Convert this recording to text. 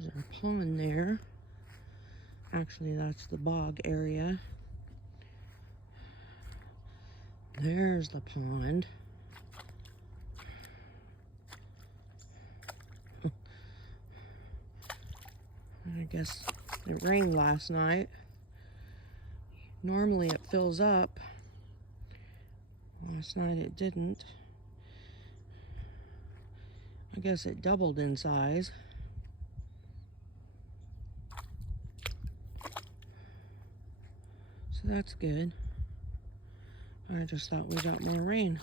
There's our pond there. Actually, that's the bog area. There's the pond. I guess it rained last night. Normally it fills up. Last night it didn't. I guess it doubled in size. So that's good. I just thought we got more rain.